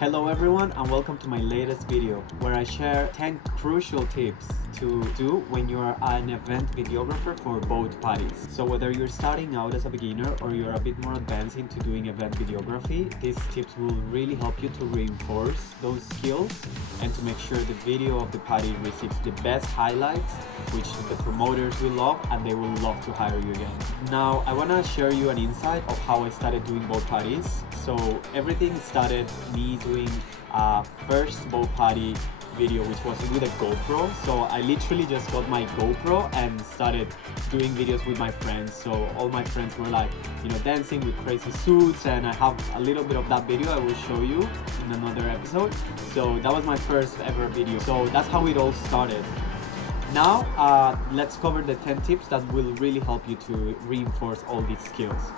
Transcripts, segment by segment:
Hello everyone and welcome to my latest video where I share 10 crucial tips to do when you are an event videographer for both parties. So whether you're starting out as a beginner or you're a bit more advanced into doing event videography, these tips will really help you to reinforce those skills and to make sure the video of the party receives the best highlights, which the promoters will love and they will love to hire you again. Now I want to share you an insight of how I started doing both parties. So everything started me doing a first boat party video, which was with a GoPro. So I literally just got my GoPro and started doing videos with my friends. So all my friends were like, dancing with crazy suits, and I have a little bit of that video I will show you in another episode. So that was my first ever video. So that's how it all started. Now let's cover the 10 tips that will really help you to reinforce all these skills.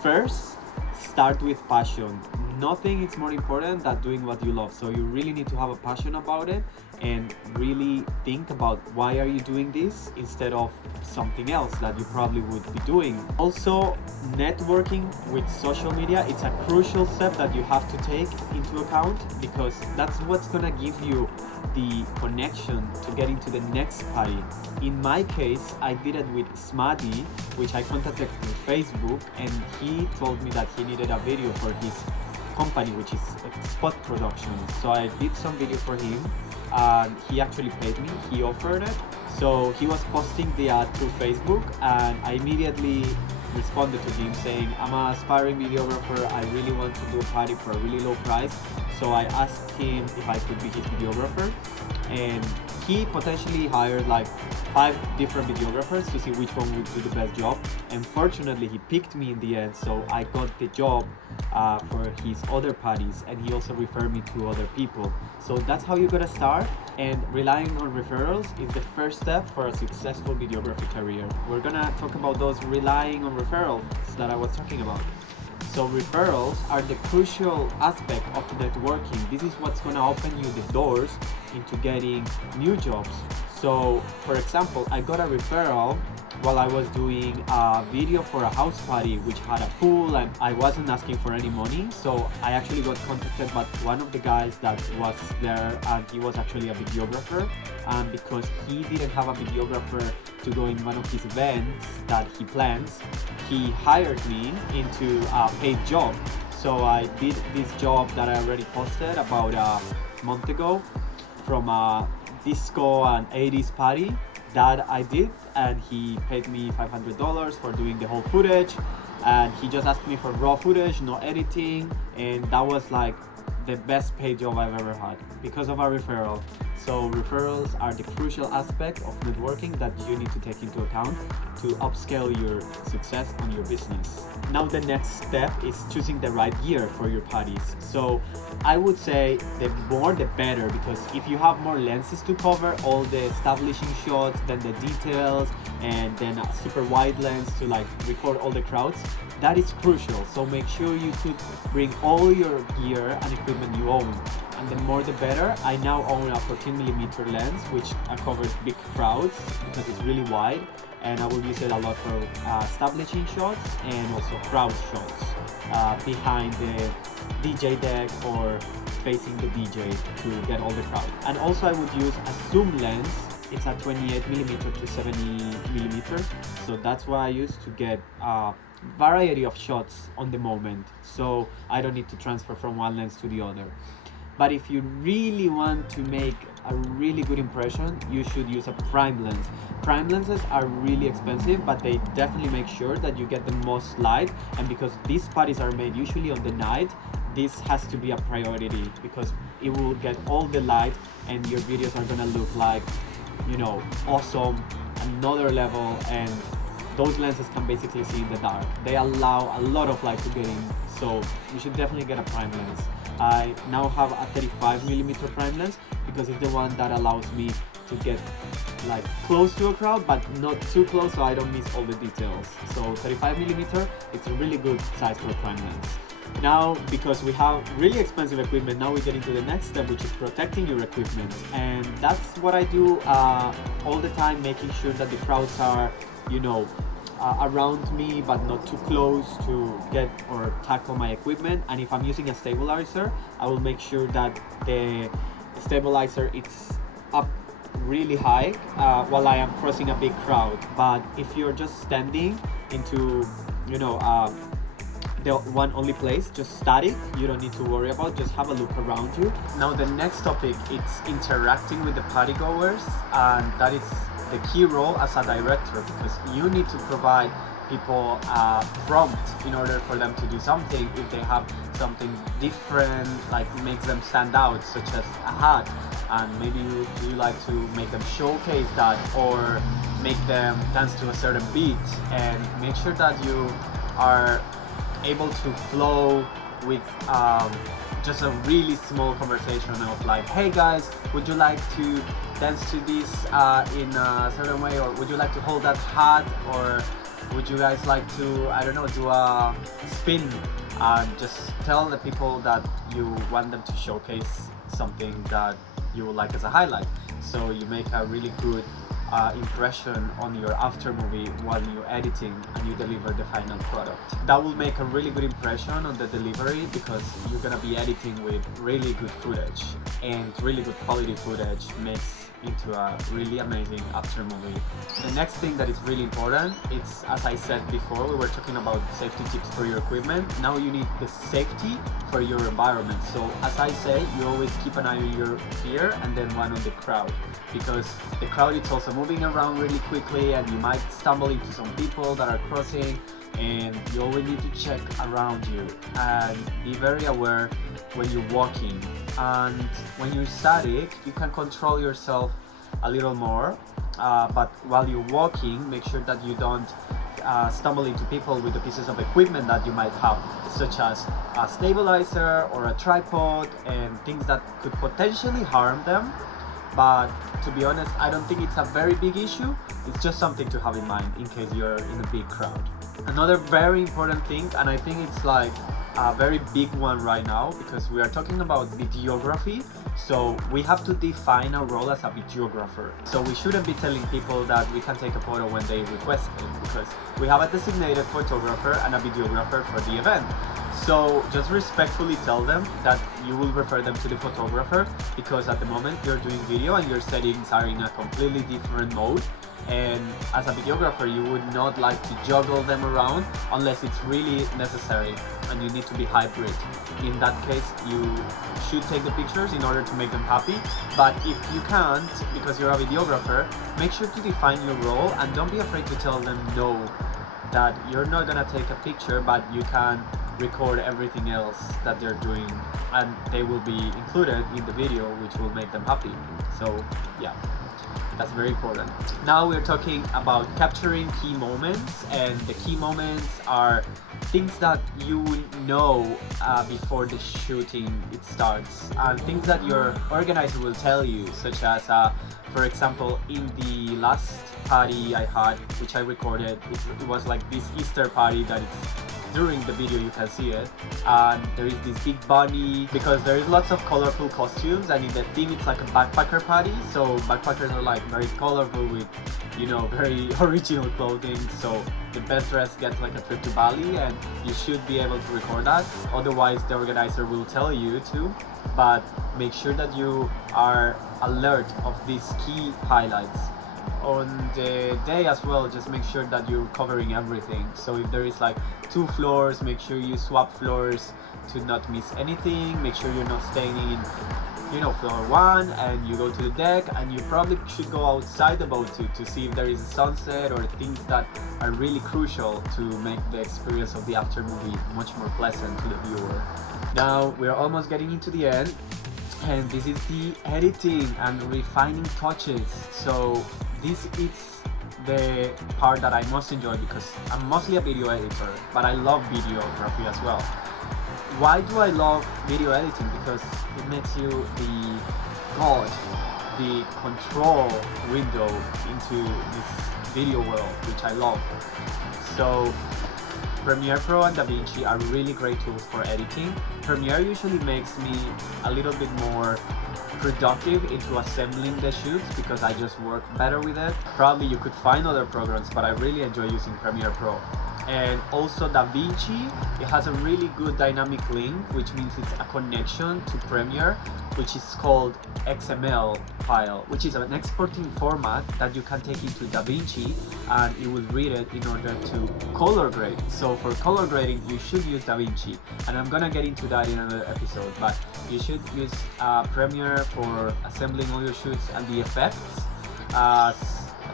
First, start with passion. Nothing is more important than doing what you love. So you really need to have a passion about it and really think about why are you doing this instead of something else that you probably would be doing. Also, networking with social media, it's a crucial step that you have to take into account because that's what's gonna give you the connection to get into the next party. In my case, I did it with Smaddy, which I contacted through Facebook, and he told me that he needed a video for his company, which is Spot Productions. So I did some video for him and he actually paid me, he offered it. So he was posting the ad through Facebook and I immediately responded to him saying, I'm an aspiring videographer, I really want to do a party for a really low price. So I asked him if I could be his videographer, and he potentially hired like 5 different videographers to see which one would do the best job. And fortunately he picked me in the end, so I got the job for his other parties, and he also referred me to other people. So that's how you gotta start, and relying on referrals is the first step for a successful videography career. We're gonna talk about those relying on referrals that I was talking about. So referrals are the crucial aspect of networking. This is what's gonna open you the doors into getting new jobs. So for example, I got a referral while I was doing a video for a house party which had a pool, and I wasn't asking for any money. So I actually got contacted by one of the guys that was there, and he was actually a videographer. And because he didn't have a videographer to go in one of his events that he plans, he hired me into a paid job. So I did this job that I already posted about a month ago from a disco and 80s party that I did, and he paid me $500 for doing the whole footage, and he just asked me for raw footage, no editing, and that was like the best paid job I've ever had because of our referral. So referrals are the crucial aspect of networking that you need to take into account to upscale your success on your business. Now the next step is choosing the right gear for your parties. So I would say the more the better, because if you have more lenses to cover all the establishing shots, then the details, and then a super wide lens to like record all the crowds, that is crucial. So make sure you could bring all your gear and equipment you own, and the more the better. I now own a 14mm lens which covers big crowds because it's really wide, and I will use it a lot for establishing shots and also crowd shots behind the DJ deck or facing the DJ to get all the crowd. And also I would use a zoom lens. It's a 28mm to 70mm, so that's what I use to get variety of shots on the moment, so I don't need to transfer from one lens to the other. But if you really want to make a really good impression, you should use a prime lens. Prime lenses are really expensive, but they definitely make sure that you get the most light, and because these parties are made usually on the night, this has to be a priority because it will get all the light and your videos are gonna look like, awesome, another level, and those lenses can basically see in the dark. They allow a lot of light to get in, so you should definitely get a prime lens. I now have a 35mm prime lens because it's the one that allows me to get like close to a crowd but not too close, so I don't miss all the details. So 35mm, it's a really good size for a prime lens. Now, because we have really expensive equipment, now we get into the next step, which is protecting your equipment. And that's what I do all the time, making sure that the crowds are, around me but not too close to get or tackle my equipment. And if I'm using a stabilizer, I will make sure that the stabilizer is up really high while I am crossing a big crowd. But if you're just standing into, the one only place, just static, you don't need to worry about, just have a look around you. Now the next topic, it's interacting with the partygoers, and that is the key role as a director, because you need to provide people a prompt in order for them to do something. If they have something different, like makes them stand out, such as a hat, and maybe you like to make them showcase that, or make them dance to a certain beat, and make sure that you are able to flow with just a really small conversation of like, hey guys, would you like to dance to this in a certain way, or would you like to hold that hat, or would you guys like to, I don't know, do a spin, and just tell the people that you want them to showcase something that you would like as a highlight. So you make a really good impression on your after movie while you're editing, and you deliver the final product. That will make a really good impression on the delivery, because you're gonna be editing with really good footage, and really good quality footage makes into a really amazing after movie. The next thing that is really important, it's, as I said before, we were talking about safety tips for your equipment. Now you need the safety for your environment. So as I say, you always keep an eye on your gear and then one on the crowd, because the crowd is also moving around really quickly, and you might stumble into some people that are crossing, and you always need to check around you and be very aware when you're walking. And when you're static, you can control yourself a little more, but while you're walking, make sure that you don't stumble into people with the pieces of equipment that you might have, such as a stabilizer or a tripod, and things that could potentially harm them. But to be honest, I don't think it's a very big issue. It's just something to have in mind in case you're in a big crowd. Another very important thing, and I think it's like a very big one right now, because we are talking about videography, so we have to define a role as a videographer. So we shouldn't be telling people that we can take a photo when they request it, because we have a designated photographer and a videographer for the event. So just respectfully tell them that you will refer them to the photographer, because at the moment you're doing video and your settings are in a completely different mode, and as a videographer you would not like to juggle them around unless it's really necessary and you need to be hybrid. In that case, you should take the pictures in order to make them happy, but if you can't because you're a videographer, make sure to define your role and don't be afraid to tell them no, that you're not gonna take a picture, but you can record everything else that they're doing, and they will be included in the video, which will make them happy. So yeah, that's very important. Now we're talking about capturing key moments, and the key moments are things that you know before the shooting it starts, and things that your organizer will tell you, such as for example, in the last party I had, which I recorded, it was like this Easter party that it's during the video you can see it, and there is this big bunny, because there is lots of colorful costumes, and in the theme it's like a backpacker party, so backpackers are like very colorful with, you know, very original clothing, so the best dress gets like a trip to Bali, and you should be able to record that, otherwise the organizer will tell you to. But make sure that you are alert of these key highlights. On the day as well, just make sure that you're covering everything. So if there is like 2 floors, make sure you swap floors to not miss anything. Make sure you're not staying in, you know, floor 1 and you go to the deck, and you probably should go outside the boat to see if there is a sunset or things that are really crucial to make the experience of the after movie much more pleasant to the viewer. Now we're almost getting into the end, and this is the editing and refining touches. So this is the part that I most enjoy, because I'm mostly a video editor, but I love videography as well. Why do I love video editing? Because it makes you the control window into this video world, which I love. So Premiere Pro and DaVinci are really great tools for editing. Premiere usually makes me a little bit more productive into assembling the shoots because I just work better with it. Probably you could find other programs, but I really enjoy using Premiere Pro. And also DaVinci, it has a really good dynamic link, which means it's a connection to Premiere, which is called XML file, which is an exporting format that you can take into DaVinci and it will read it in order to color grade. So for color grading, you should use DaVinci, and I'm gonna get into that in another episode, but you should use Premiere for assembling all your shoots and the effects.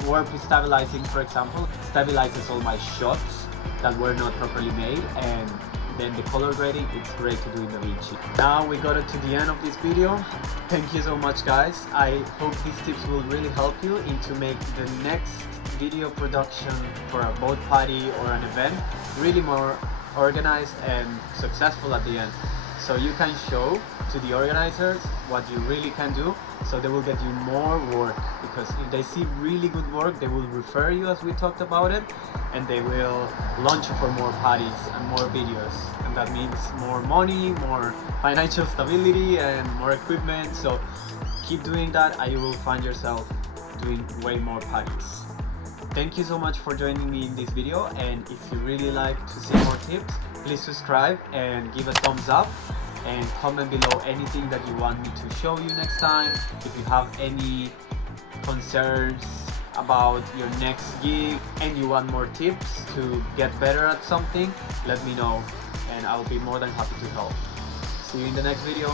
Warp stabilizing, for example, stabilizes all my shots that were not properly made, and then the color grading, it's great to do in DaVinci. Now we got it to the end of this video. Thank you so much, guys. I hope these tips will really help you into make the next video production for a boat party or an event really more organized and successful at the end. So you can show to the organizers what you really can do, so they will get you more work, because if they see really good work, they will refer you, as we talked about it, and they will launch you for more parties and more videos, and that means more money, more financial stability, and more equipment. So keep doing that and you will find yourself doing way more parties. Thank you so much for joining me in this video, and if you really like to see more tips, please subscribe and give a thumbs up, and comment below anything that you want me to show you next time. If you have any concerns about your next gig and you want more tips to get better at something, let me know and I'll be more than happy to help. See you in the next video.